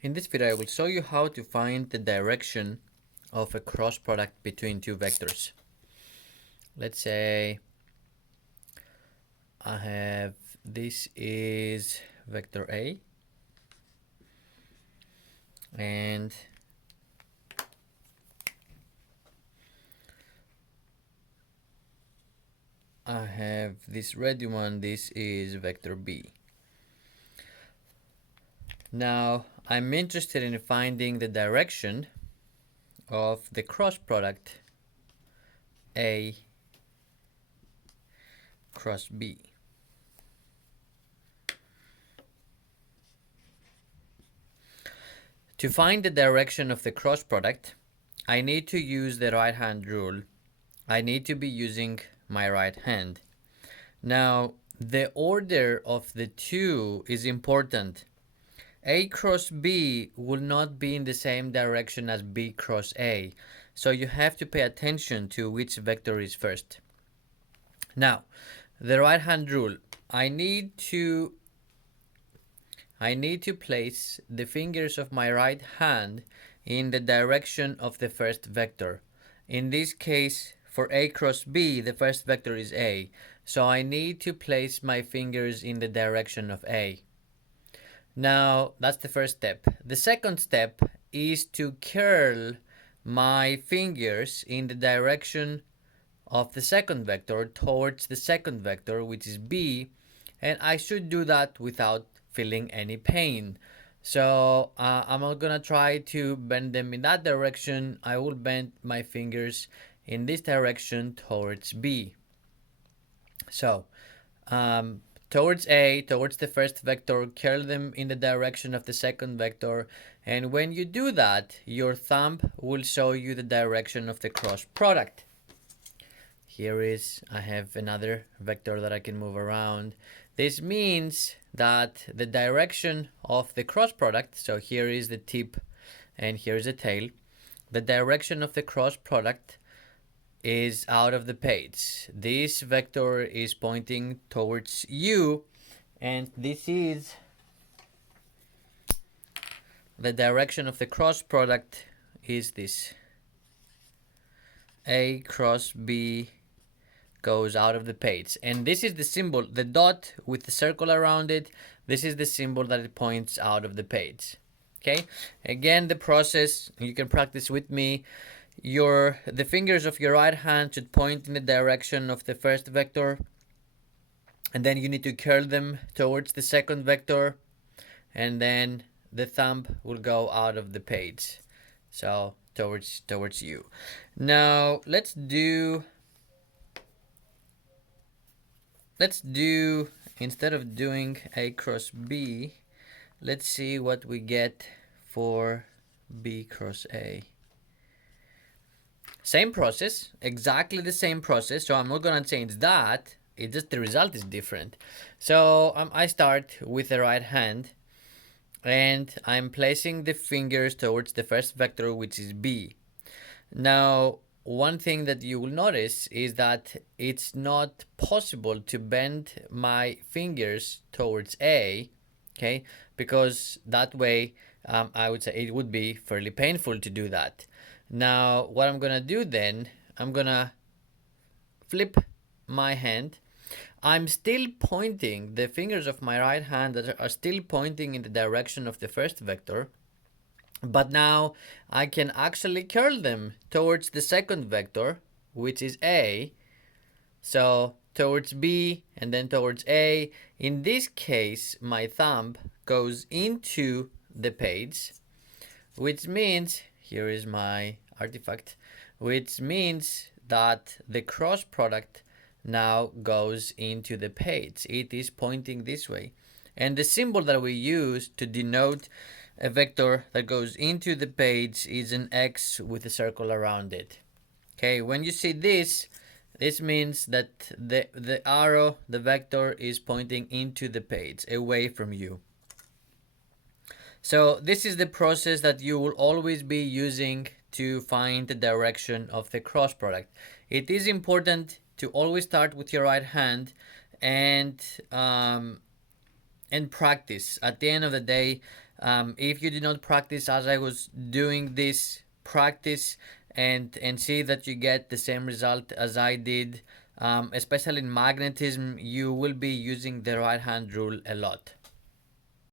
In this video, I will show you how to find the direction of a cross product between two vectors. Let's say I have, this is vector A, and I have this red one, this is vector B. Now, I'm interested in finding the direction of the cross product A cross B. To find the direction of the cross product, I need to use the right hand rule. I need to be using my right hand. Now, the order of the two is important. A cross B will not be in the same direction as B cross A. So you have to pay attention to which vector is first. Now, the right hand rule. I need to place the fingers of my right hand in the direction of the first vector. In this case, for A cross B, the first vector is A. So I need to place my fingers in the direction of A. Now, that's the first step. The second step is to curl my fingers in the direction of the second vector towards the second vector, which is B, and I should do that without feeling any pain. So I'm not gonna try to bend them in that direction. I will bend my fingers in this direction towards B. So towards A, towards the first vector, curl them in the direction of the second vector, and when you do that, your thumb will show you the direction of the cross product. Here is, I have another vector that I can move around. This means that the direction of the cross product, so here is the tip and here is the tail, the direction of the cross product is out of the page. This vector is pointing towards you, and this is the direction of the cross product is this. A cross B goes out of the page, and this is the symbol, the dot with the circle around it. This is the symbol that it points out of the page. Okay, again, the process, you can practice with me. The fingers of your right hand should point in the direction of the first vector, and then you need to curl them towards the second vector, and then the thumb will go out of the page, so towards you. Now let's do, instead of doing A cross B, let's see what we get for B cross A. Same process, exactly the same process, so I'm not gonna change that. It's just the result is different. So I start with the right hand, and I'm placing the fingers towards the first vector, which is B. Now, one thing that you will notice is that it's not possible to bend my fingers towards A, okay, because that way I would say it would be fairly painful to do that. Now, what I'm gonna do then, I'm gonna flip my hand. I'm still pointing, the fingers of my right hand that are still pointing in the direction of the first vector, but now I can actually curl them towards the second vector, which is A. So towards B and then towards A. In this case, my thumb goes into the page, which means, here is my artifact, which means that the cross product now goes into the page. It is pointing this way. And the symbol that we use to denote a vector that goes into the page is an X with a circle around it. Okay, when you see this, this means that the arrow, the vector, is pointing into the page, away from you. So this is the process that you will always be using to find the direction of the cross product. It is important to always start with your right hand and practice. At the end of the day, If you did not practice as I was doing this, practice and see that you get the same result as I did. Especially in magnetism, you will be using the right hand rule a lot.